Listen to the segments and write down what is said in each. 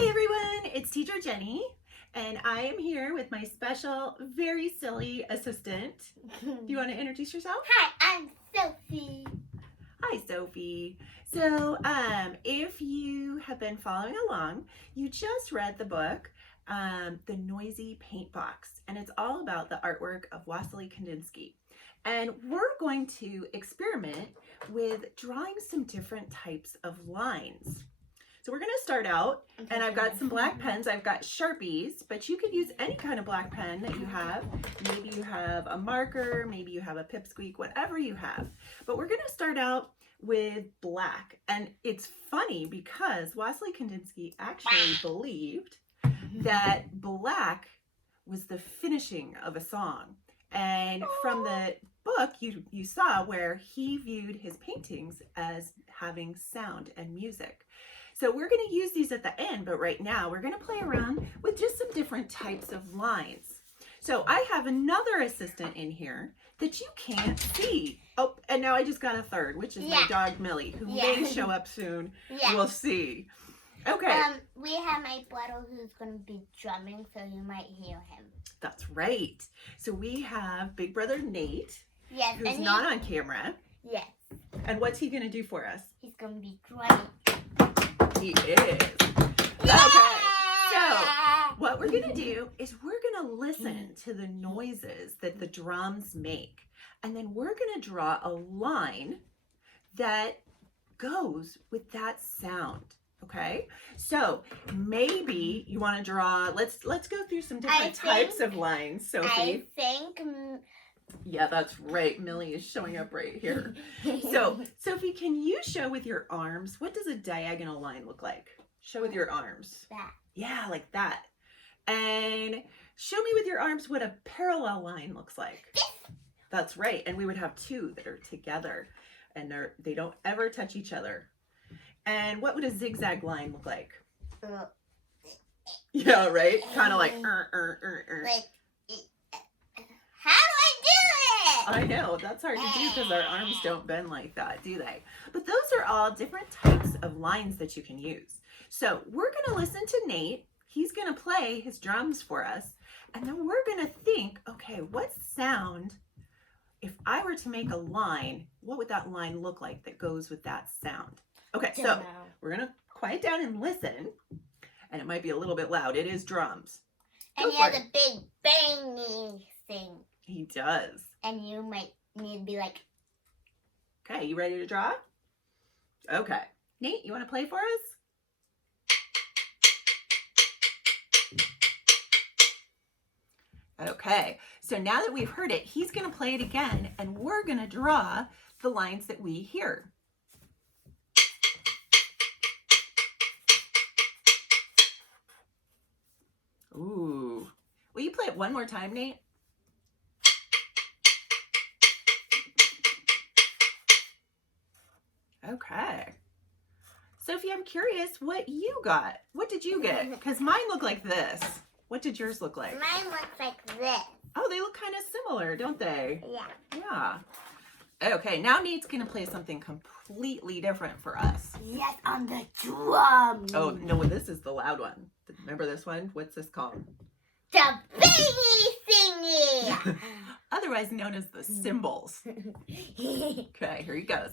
Hi everyone, it's Teacher Jenny, and I am here with my special, very silly assistant. Do you want to introduce yourself? Hi, I'm Sophie. Hi Sophie. So, if you have been following along, you just read the book, The Noisy Paint Box, and it's all about the artwork of Kandinsky. And we're going to experiment with drawing some different types of lines. So we're going to start out, and I've got some black pens. I've got Sharpies, but you could use any kind of black pen that you have. Maybe you have a marker, maybe you have a pipsqueak, whatever you have. But we're going to start out with black. And it's funny because Wassily Kandinsky actually believed that black was the finishing of a song. And from the book, you saw where he viewed his paintings as having sound and music. So we're going to use these at the end, but right now we're going to play around with just some different types of lines. So I have another assistant in here that you can't see. Oh, and now I just got a third, which is my dog Millie, who may show up soon. We'll see. Okay. We have my brother who's going to be drumming, so you might hear him. That's right. So we have Big Brother Nate, who's and not on camera. Yes. And what's he going to do for us? He's going to be drumming. He is. Okay. So what we're going to do is we're going to listen to the noises that the drums make. And then we're going to draw a line that goes with that sound. Okay? So maybe you want to draw, let's go through some different types of lines, Sophie. I think... Yeah, that's right. Millie is showing up right here. So, Sophie, can you show with your arms, what does a diagonal line look like? Show with your arms. That. Yeah, like that. And show me with your arms what a parallel line looks like. That's right. And we would have two that are together, and they don't ever touch each other. And what would a zigzag line look like? Yeah, right? Kind of like Wait, how do I do it? I know, that's hard to do because our arms don't bend like that, do they? But those are all different types of lines that you can use. So we're going to listen to Nate. He's going to play his drums for us. And then we're going to think, okay, what sound, if I were to make a line, what would that line look like that goes with that sound? Okay, so we're going to quiet down and listen. And it might be a little bit loud. It is drums. And he has a big bangy thing. He does. And you might need to be like... Okay, you ready to draw? Okay. Nate, you want to play for us? Okay, so now that we've heard it, he's going to play it again, and we're going to draw the lines that we hear. Ooh. Will you play it one more time, Nate? Okay. Sophie, I'm curious what you got. What did you get? Because mine look like this. What did yours look like? Mine looks like this. Oh, they look kind of similar, don't they? Yeah. Yeah. Okay, now Nate's going to play something completely different for us. Yes, on the drum. Oh, no, this is the loud one. Remember this one? What's this called? The baby thingy. Otherwise known as the cymbals. Okay, here he goes.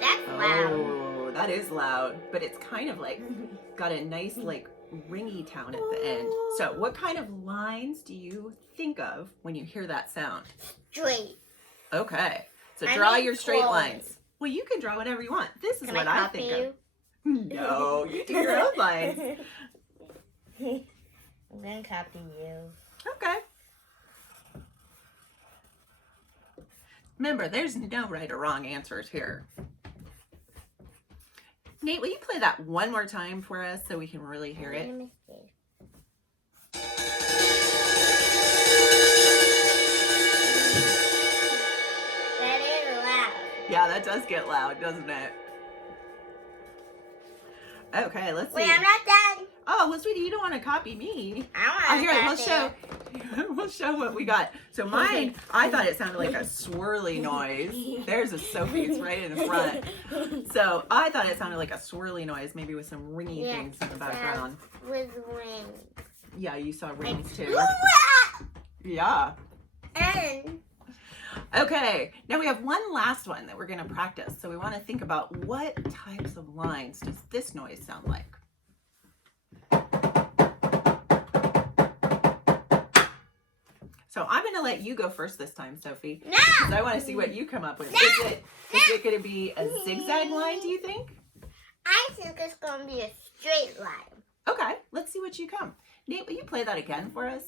That's loud. Oh, that is loud, but it's kind of like got a nice like ringy tone at the end. So what kind of lines do you think of when you hear that sound? Straight. Okay, so draw your straight lines. Well, you can draw whatever you want. This is what I think of. No, you do your own lines. I'm going to copy you. Okay. Remember, there's no right or wrong answers here. Nate, will you play that one more time for us so we can really hear it? That is loud. Yeah, that does get loud, doesn't it? Okay, let's see. Wait, I'm not done. Oh, well, sweetie, you don't want to copy me. I want to Here, we'll show. We'll show what we got. So mine, I thought it sounded like a swirly noise. There's a Sophie's right in the front. So I thought it sounded like a swirly noise, maybe with some ringy things in the background. With rings. Yeah, you saw rings too. Yeah. And Okay, now we have one last one that we're going to practice. So we want to think about what types of lines does this noise sound like? So I'm going to let you go first this time, Sophie. no. Because I want to see what you come up with. Is it going to be a zigzag line, do you think? I think it's going to be a straight line. Okay, let's see what you come. Nate, will you play that again for us?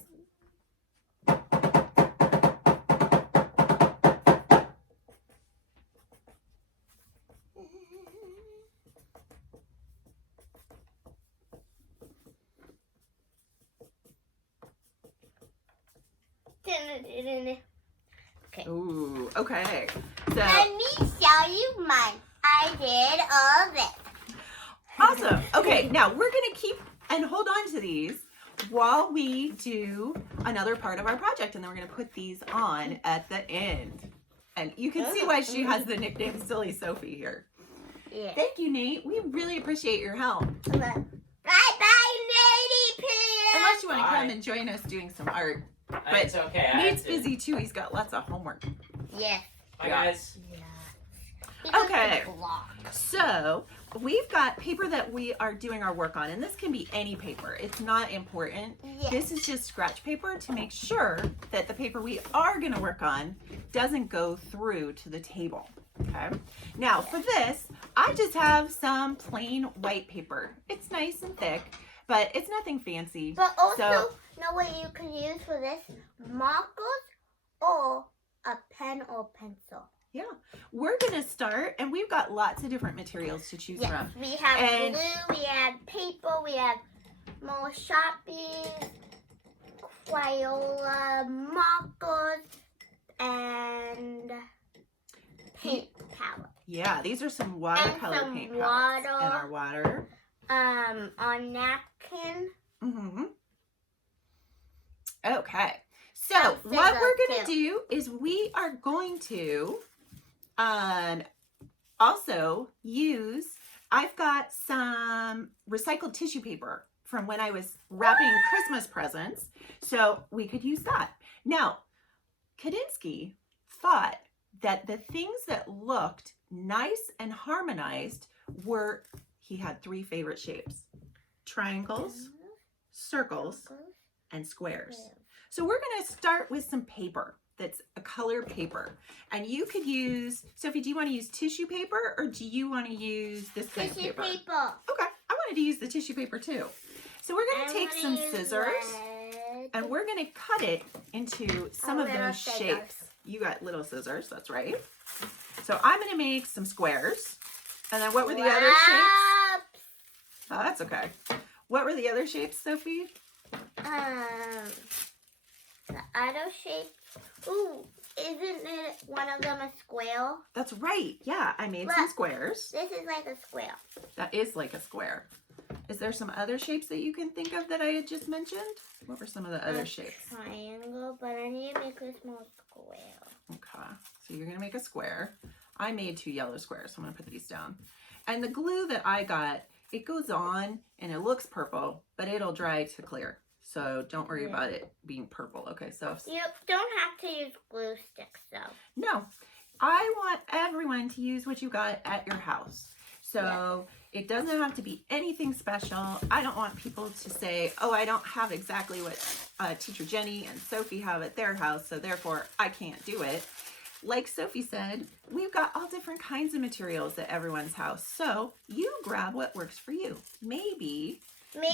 Okay. Ooh, okay. So Let me show you mine. I did all this. awesome. Okay, now we're going to keep and hold on to these while we do another part of our project, and then we're going to put these on at the end. And you can see why she has the nickname Silly Sophie here. Yeah. Thank you, Nate. We really appreciate your help. Bye bye, Lady Pig. Unless you want to Bye. come and join us doing some art. It's okay. I Nate's have to. busy too. He's got lots of homework. Yes. Bye, Yeah. guys. Yeah. Okay. So we've got paper that we are doing our work on, and this can be any paper. It's not important. Yes. This is just scratch paper to make sure that the paper we are going to work on doesn't go through to the table. Okay. Now for this, I just have some plain white paper. It's nice and thick, but it's nothing fancy. But also, So- know what you can use for this? Markers or a pen or pencil. Yeah, we're going to start, and we've got lots of different materials to choose Yes, from. we have And- glue, we have paper, we have more Sharpies, Crayola, markers, and paint palette. Yeah, these are some watercolor some paint palettes water. and our water. On napkin. Mm-hmm. Okay, so Some what scissors, we're going to too. do is we are going to also use, I've got some recycled tissue paper from when I was wrapping Christmas presents, so we could use that. Now, Kandinsky thought that the things that looked nice and harmonized were, he had three favorite shapes: triangles, circles, and squares. So we're going to start with some paper that's a colored paper. And you could use, Sophie, do you want to use tissue paper or do you want to use this kind of Tissue paper? paper. Okay, I wanted to use the tissue paper too. So we're going to take some scissors and we're going to cut it into some of little those scissors. shapes. You got little scissors, that's right. So I'm going to make some squares. And then what were the other shapes? Oh, that's okay. What were the other shapes, Sophie? The other shape. Ooh, isn't it one of them a square? That's right. Yeah, I made some Look. squares. This is like a square. That is like a square. Is there some other shapes that you can think of that I had just mentioned? What were some of the other A shapes? triangle, but I need to make a small square. Okay, so you're gonna make a square. I made 2 yellow squares, so I'm gonna put these down. And the glue that I got, it goes on and it looks purple, but it'll dry to clear. So don't worry about it being purple. Okay, so You don't have to use glue sticks though. no, I want everyone to use what you got at your house. So it doesn't have to be anything special. I don't want people to say, oh, I don't have exactly what Teacher Jenny and Sophie have at their house, so therefore I can't do it. Like Sophie said, we've got all different kinds of materials at everyone's house. So you grab what works for you. Maybe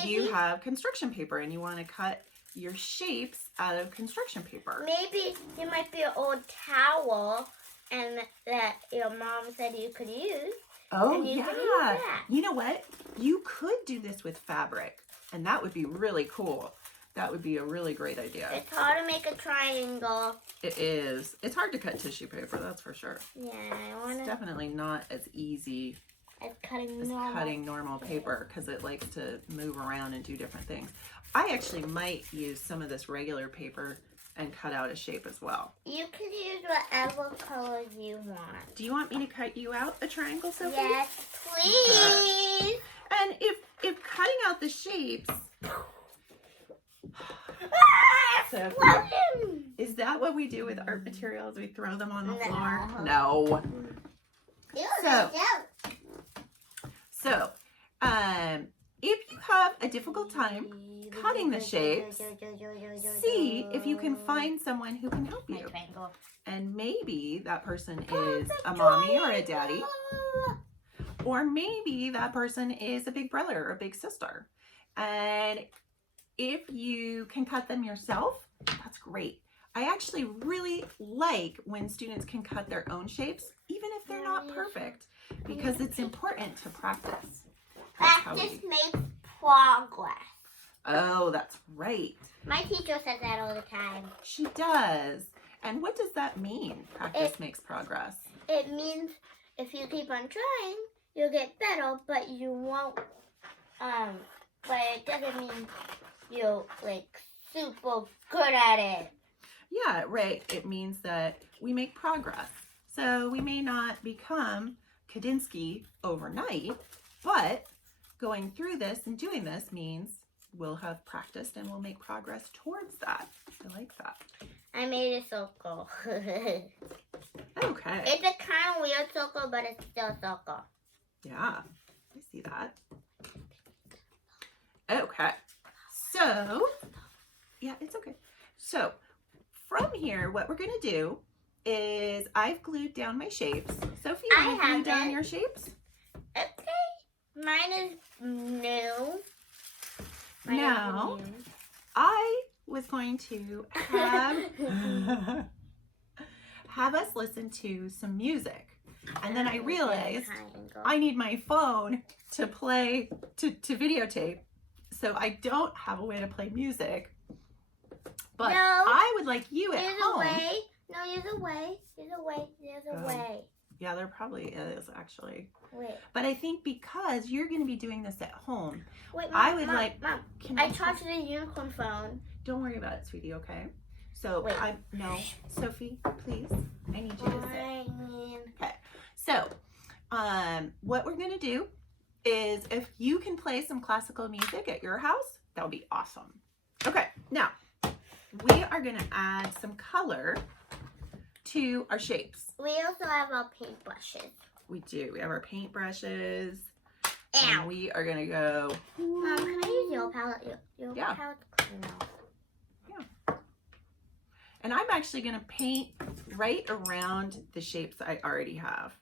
you have construction paper and you want to cut your shapes out of construction paper. Maybe there might be an old towel and that your mom said you could use. Oh, And you yeah. can use that. You know what? You could do this with fabric, and that would be really cool. That would be a really great idea. It's hard to make a triangle. It is. It's hard to cut tissue paper, that's for sure. Yeah, I want It's to. definitely not as easy It's cutting is normal. cutting normal paper because it likes to move around and do different things. I actually might use some of this regular paper and cut out a shape as well. You can use whatever color you want. Do you want me to cut you out a triangle, Sophie? Yes, please. And if cutting out the shapes, Sophie, is that what we do with art materials? We throw them on the floor? No. So, if you have a difficult time cutting the shapes, see if you can find someone who can help you. And maybe that person is a mommy or a daddy. Or maybe that person is a big brother or a big sister. And if you can cut them yourself, that's great. I actually really like when students can cut their own shapes, even if they're not perfect, because it's important to practice. Practice makes progress. Oh, that's right. My teacher says that all the time. She does. And what does that mean? Practice makes progress. It means if you keep on trying, you'll get better, but you won't, but it doesn't mean you're, like, super good at it. Yeah, right. It means that we make progress. So we may not become Kandinsky overnight, but going through this and doing this means we'll have practiced and we'll make progress towards that. I like that. I made a circle. Okay. It's a kind of weird circle, but it's still a circle. Yeah, I see that. Okay. So, yeah, it's okay. So, from here, what we're going to do is I've glued down my shapes. Sophie, I have you glued down haven't. your shapes? Okay. Mine is new. Now, I was going to have us listen to some music. And then I realized I need my phone to play, to videotape. So I don't have a way to play music. But No, I would like you at there's home. a way. No, there's a way. There's a way. There's a way. Yeah, there probably is actually. Wait. But I think because you're going to be doing this at home, Wait, Mom, I would Mom, like. Mom, Can I charged the unicorn phone. Don't worry about it, sweetie. Okay. So Wait. no, Sophie, please. I need you to sit. Okay. So, what we're gonna do is if you can play some classical music at your house, that would be awesome. Okay. Now, we are gonna add some color to our shapes. We also have our paintbrushes. We do. We have our paintbrushes. Ow. And we are gonna go. Mom, can I use your palette? Your Yeah. palette? No. And I'm actually going to paint right around the shapes I already have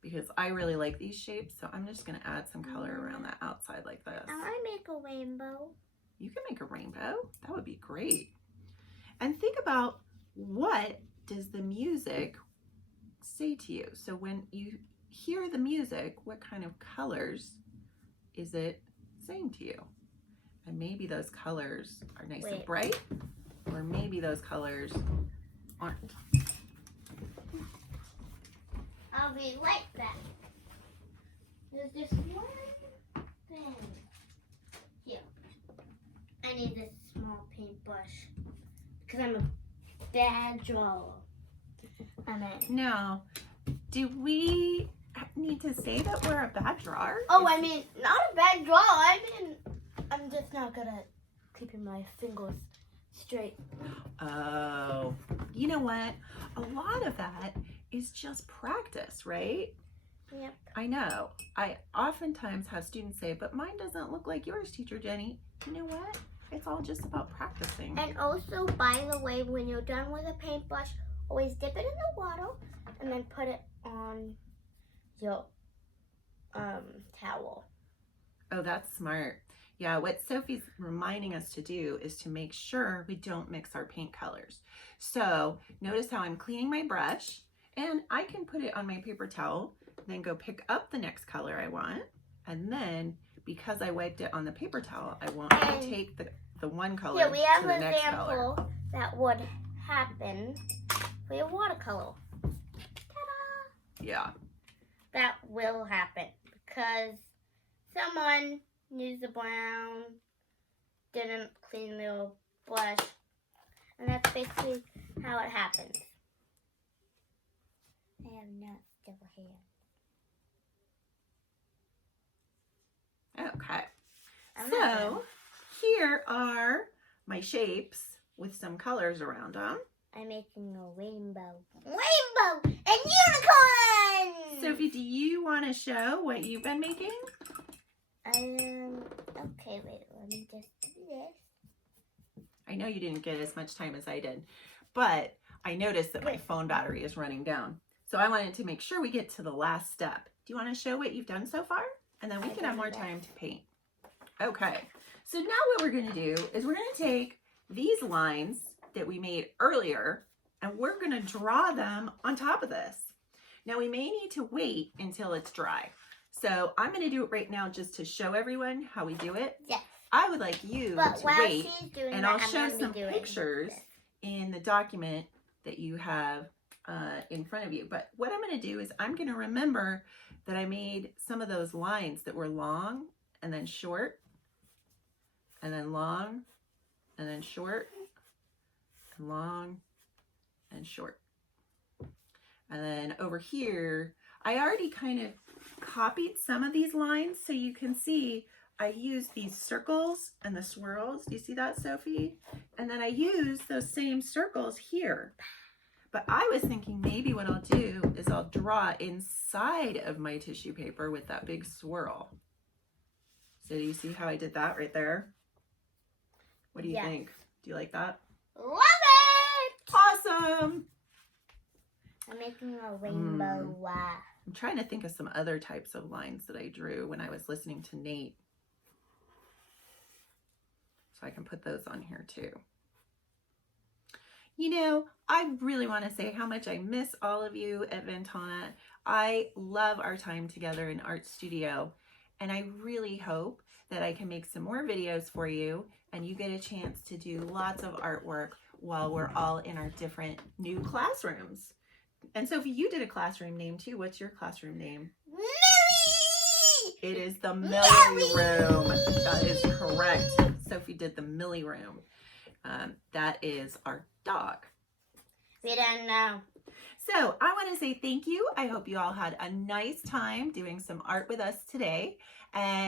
because I really like these shapes. So I'm just going to add some color around that outside like this. I want to make a rainbow. You can make a rainbow. That would be great. And think about what does the music say to you? So when you hear the music, what kind of colors is it saying to you? And maybe those colors are nice and bright. Or maybe those colors aren't. I'll be right back. There's just one thing. Here. I need this small paintbrush. Because I'm a bad drawer. Now, do we need to say that we're a bad drawer? Oh, I mean, not a bad drawer. I mean, I'm just not good at keeping my fingers straight. Oh, you know what? A lot of that is just practice, right? Yep. I know. I oftentimes have students say, but mine doesn't look like yours, Teacher Jenny. You know what? It's all just about practicing. And also, by the way, when you're done with a paintbrush, always dip it in the water and then put it on your towel. Oh, that's smart. Yeah, what Sophie's reminding us to do is to make sure we don't mix our paint colors. So notice how I'm cleaning my brush and I can put it on my paper towel, then go pick up the next color I want. And then because I wiped it on the paper towel, I won't take the one color Yeah, we have to the an next color. example that would happen for your watercolor. Ta-da! Yeah. that will happen because someone used the brown, didn't clean the brush, and that's basically how it happens. I have not still here. Okay. I'm not So done. here are my shapes with some colors around them. I'm making a rainbow. Rainbow and unicorn! Sophie, do you want to show what you've been making? Okay, wait, let me just do this. I know you didn't get as much time as I did, but I noticed that my phone battery is running down. So I wanted to make sure we get to the last step. Do you want to show what you've done so far? And then we can have more time to paint. Okay, so now what we're going to do is we're going to take these lines that we made earlier and we're going to draw them on top of this. Now we may need to wait until it's dry. So I'm going to do it right now just to show everyone how we do it. Yes. I would like you But to while wait she's doing and that, I'll I'm show gonna some be doing pictures this. in the document that you have in front of you. But what I'm going to do is I'm going to remember that I made some of those lines that were long and then short and then long and then short and long and short. And then over here, I already kind of copied some of these lines so you can see I used these circles and the swirls. Do you see that, Sophie? And then I used those same circles here. But I was thinking maybe what I'll do is I'll draw inside of my tissue paper with that big swirl. So do you see how I did that right there? What do you think? Do you like that? Love it! Awesome! I'm making a rainbow. I'm trying to think of some other types of lines that I drew when I was listening to Nate. So I can put those on here too. You know, I really want to say how much I miss all of you at Ventana. I love our time together in Art Studio, and I really hope that I can make some more videos for you and you get a chance to do lots of artwork while we're all in our different new classrooms. And Sophie, you did a classroom name too. What's your classroom name? Millie! It is the Millie Room. That is correct. Sophie did the Millie Room. That is our dog. We don't know. So I want to say thank you. I hope you all had a nice time doing some art with us today. And